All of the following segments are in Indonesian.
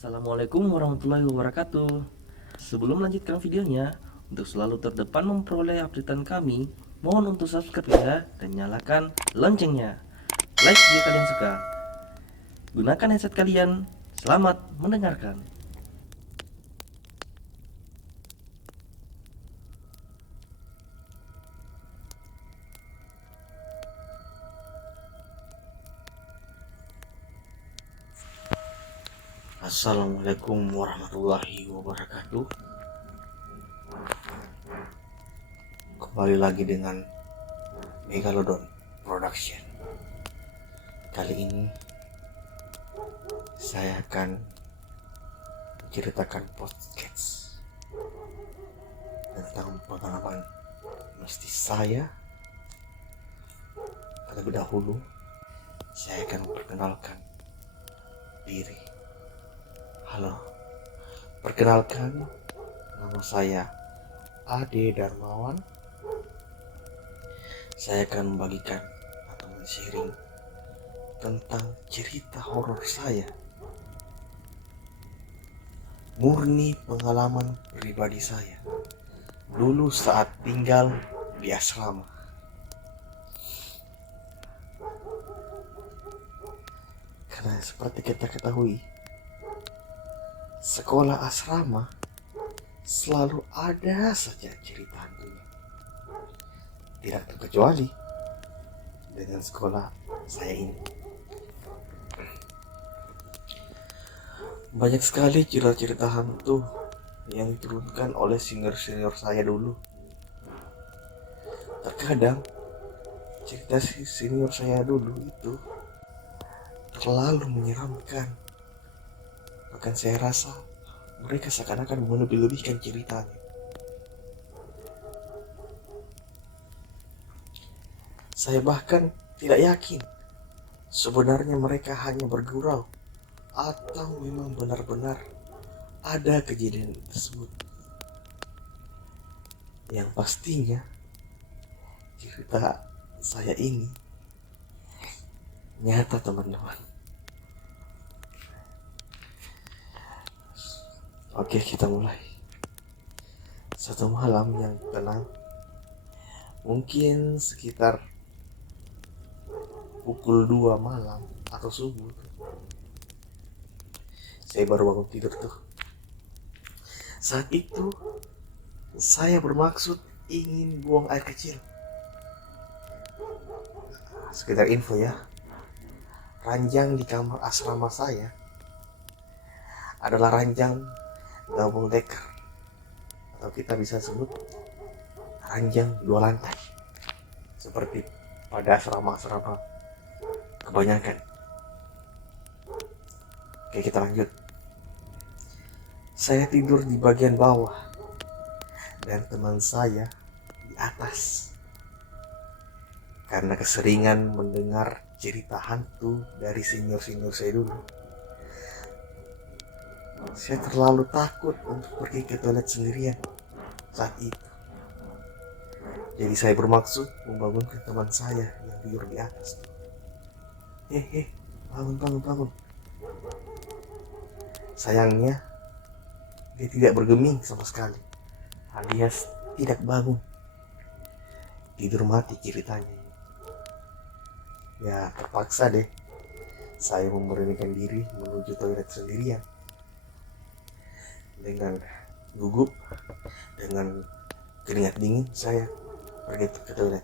Assalamualaikum warahmatullahi wabarakatuh. Sebelum melanjutkan videonya, untuk selalu terdepan memperoleh updatean kami, mohon untuk subscribe ya dan nyalakan loncengnya. Like jika kalian suka. Gunakan headset kalian. Selamat mendengarkan. Assalamualaikum warahmatullahi wabarakatuh. Kembali lagi dengan Megalodon Production. Kali ini saya akan menceritakan podcast tentang pengalaman mistis saya. Terlebih dahulu saya akan memperkenalkan diri. Halo, perkenalkan, nama saya Ade Darmawan. Saya akan membagikan atau men-sharing tentang cerita horor saya. Murni pengalaman pribadi saya dulu saat tinggal di asrama. Karena seperti kita ketahui, sekolah asrama selalu ada saja cerita hantunya. Tidak terkecuali dengan sekolah saya ini. Banyak sekali cerita-cerita hantu yang diturunkan oleh senior-senior saya dulu. Terkadang cerita senior saya dulu itu terlalu menyeramkan. Bahkan saya rasa mereka seakan-akan melebih-lebihkan ceritanya. Saya bahkan tidak yakin sebenarnya mereka hanya bergurau atau memang benar-benar ada kejadian tersebut. Yang pastinya cerita saya ini nyata, teman-teman. Oke, kita mulai. Satu malam yang tenang, mungkin sekitar pukul 2 malam atau subuh, saya baru bangun tidur tuh. Saat itu saya bermaksud ingin buang air kecil. Sekedar info ya, ranjang di kamar asrama saya adalah ranjang double decker, atau kita bisa sebut ranjang 2 lantai, seperti pada asrama-asrama kebanyakan. Oke, kita lanjut. Saya tidur di bagian bawah dan teman saya di atas. Karena keseringan mendengar cerita hantu dari senior-senior saya dulu, saya terlalu takut untuk pergi ke toilet sendirian saat itu. Jadi saya bermaksud membangunkan teman saya yang tidur di atas. Bangun, bangun, bangun. Sayangnya dia tidak bergeming sama sekali, alias tidak bangun. Tidur mati ceritanya. Ya terpaksa deh saya memberanikan diri menuju toilet sendirian. Dengan gugup, dengan keringat dingin, saya pergi ke toilet.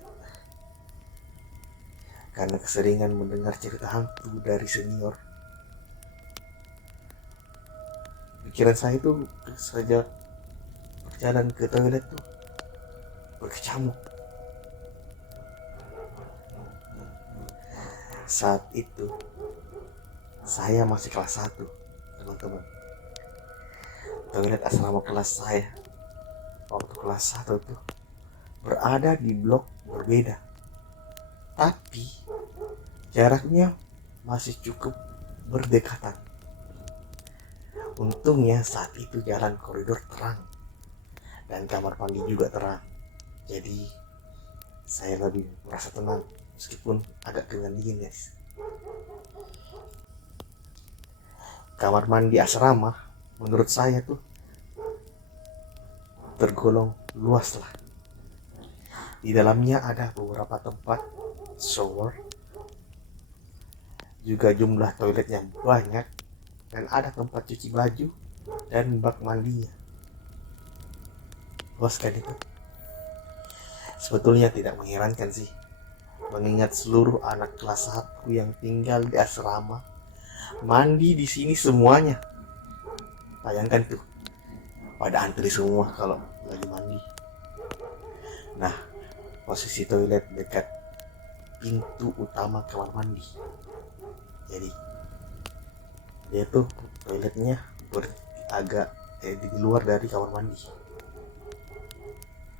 Karena keseringan mendengar cerita hantu dari senior, pikiran saya itu saja berjalan ke toilet tuh berkecamuk. Saat itu saya masih kelas 1, teman-teman. Toilet asrama kelas saya waktu kelas 1 tuh berada di blok berbeda, tapi jaraknya masih cukup berdekatan. Untungnya saat itu jalan koridor terang dan kamar mandi juga terang, jadi saya lebih merasa tenang meskipun agak keringat dingin, guys. kamar mandi asrama menurut saya tuh tergolong luas lah. Di dalamnya ada beberapa tempat shower, juga jumlah toilet yang banyak, dan ada tempat cuci baju dan bak mandinya. Luas kan itu? Sebetulnya tidak mengherankan sih, mengingat seluruh anak kelas 1 yang tinggal di asrama mandi di sini semuanya. Bayangkan tuh, pada antri semua kalau lagi mandi. Nah, posisi toilet dekat pintu utama kamar mandi. Jadi dia tuh toiletnya agak di luar dari kamar mandi.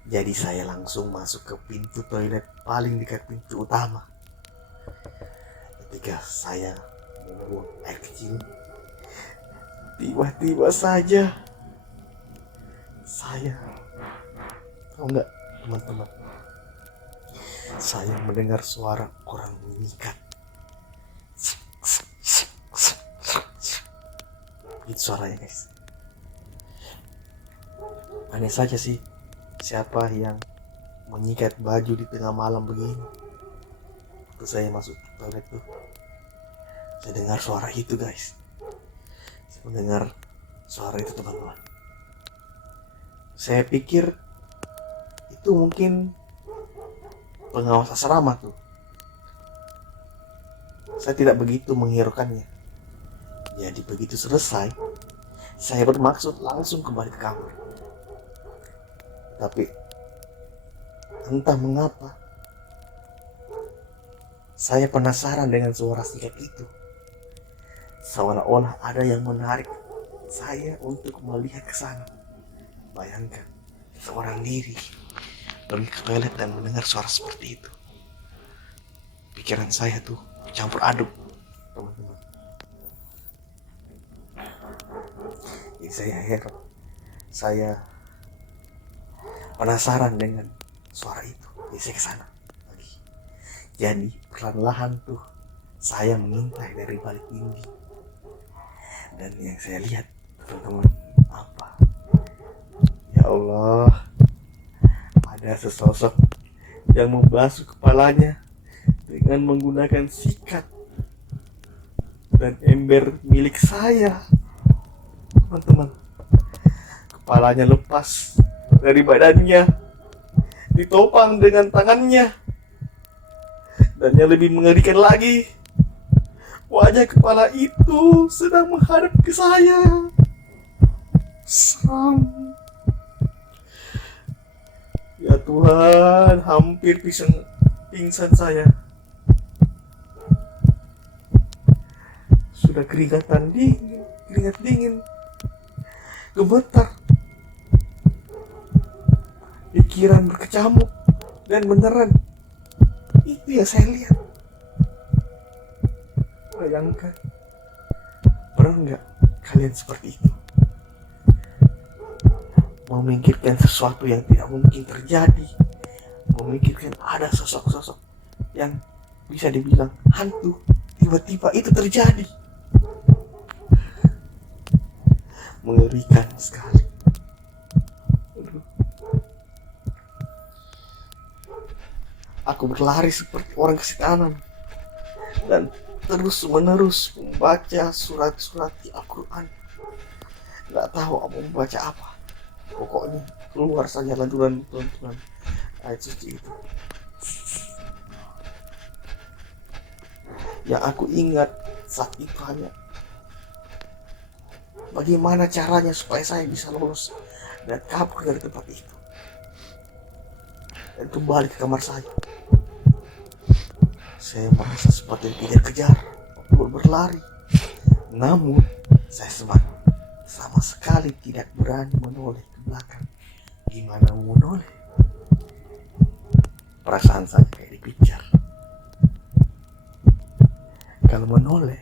Jadi saya langsung masuk ke pintu toilet paling dekat pintu utama. Ketika saya membuang air kecil, tiba-tiba saja saya, tahu nggak teman-teman, saya mendengar suara orang menyikat. Itu suaranya guys. Aneh saja sih, siapa yang menyikat baju di tengah malam begini. Waktu saya masuk toilet tuh, saya dengar suara itu guys. Saya mendengar suara itu teman-teman. Saya pikir itu mungkin pengawas asrama tuh. Saya tidak begitu menghiraukannya. Jadi begitu selesai, saya bermaksud langsung kembali ke kamar. Tapi entah mengapa saya penasaran dengan suara sikat itu. Seolah-olah ada yang menarik saya untuk melihat ke sana. Bayangkan seorang diri pergi ke toilet dan mendengar suara seperti itu. Pikiran saya tuh campur aduk, teman-teman. Jadi saya heran, saya penasaran dengan suara itu. Jadi saya kesana lagi. Jadi perlahan-lahan tuh saya mengintai dari balik dinding. Dan yang saya lihat, teman-teman, apa? Ya Allah, ada sesosok yang membasuh kepalanya dengan menggunakan sikat dan ember milik saya. Teman-teman, kepalanya lepas dari badannya, ditopang dengan tangannya. Dan yang lebih mengerikan lagi, wajah kepala itu sedang menghadap ke saya. Seram. Ya Tuhan, hampir pingsan saya. Sudah keringat dingin, gemetar, pikiran berkecamuk, dan beneran itu yang saya lihat. Bayangkan, pernah nggak kalian seperti itu? Memikirkan sesuatu yang tidak mungkin terjadi, memikirkan ada sosok-sosok yang bisa dibilang hantu, tiba-tiba itu terjadi. Mengerikan sekali. Aku berlari seperti orang kesetanan dan terus-menerus membaca surat-surat di Al-Quran. Gak tahu aku membaca apa. Pokoknya keluar saja lantunan ayat suci itu. Yang aku ingat saat itu hanya bagaimana caranya supaya saya bisa lolos dan kabur dari tempat itu dan kembali ke kamar saya. Saya merasa seperti dikejar-kejar waktu berlari. Namun saya sama sekali tidak berani menoleh ke belakang. Gimana mau menoleh? Perasaan saya kayak dikejar. Kalau menoleh,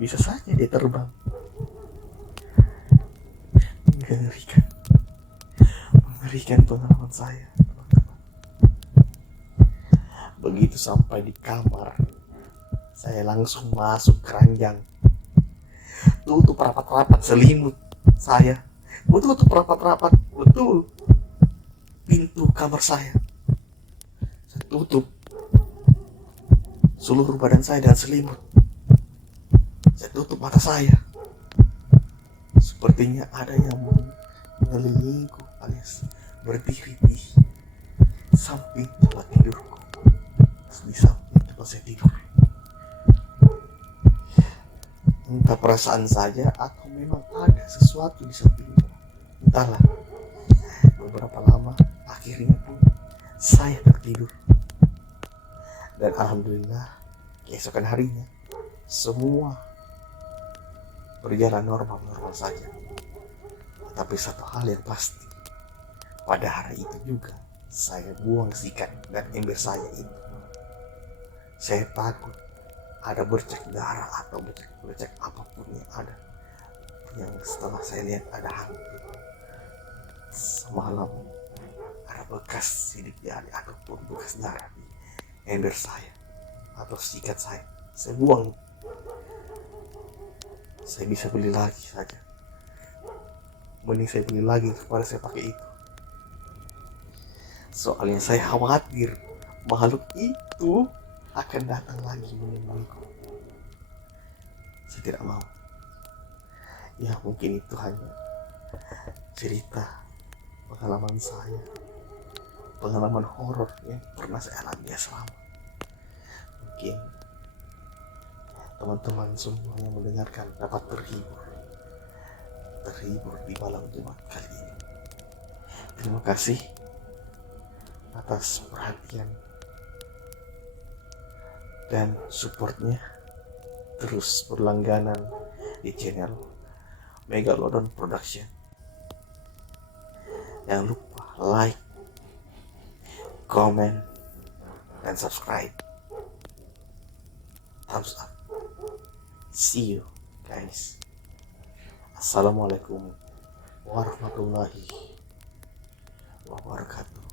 bisa saja dia terbang. Mengerikan pengalaman saya. Begitu sampai di kamar, saya langsung masuk keranjang. tutup rapat-rapat selimut saya, tutup rapat-rapat betul pintu kamar saya tutup seluruh badan saya dan selimut. Saya tutup mata saya. Sepertinya ada yang mengelilingiku alias berdiri di samping tempat tidurku, di samping tempat saya tidur. Entah perasaan saja atau memang ada sesuatu di sampingku, entahlah. Beberapa lama akhirnya pun saya tertidur, dan alhamdulillah keesokan harinya semua berjalan normal saja. Tapi satu hal yang pasti, pada hari itu juga saya buang sikat dan ember saya itu. Saya takut ada bercak darah atau bercak apapun yang ada, yang setelah saya lihat ada hantu. Semalam ada bekas sidik jari ataupun bekas darah di ember saya atau sikat saya buang. Saya bisa beli lagi saja, mending saya beli lagi daripada saya pakai itu. Soalnya saya khawatir makhluk itu akan datang lagi menemuiku. Saya tidak mau. Ya mungkin itu hanya cerita pengalaman saya, pengalaman horor yang pernah saya alami selama. Mungkin teman-teman semua yang mendengarkan dapat terhibur di malam Jumat kali ini. Terima kasih atas perhatian dan supportnya. Terus berlangganan di channel Megalodon Production. Jangan lupa like, comment, dan subscribe. Thumbs up. See you guys. Assalamualaikum warahmatullahi wabarakatuh.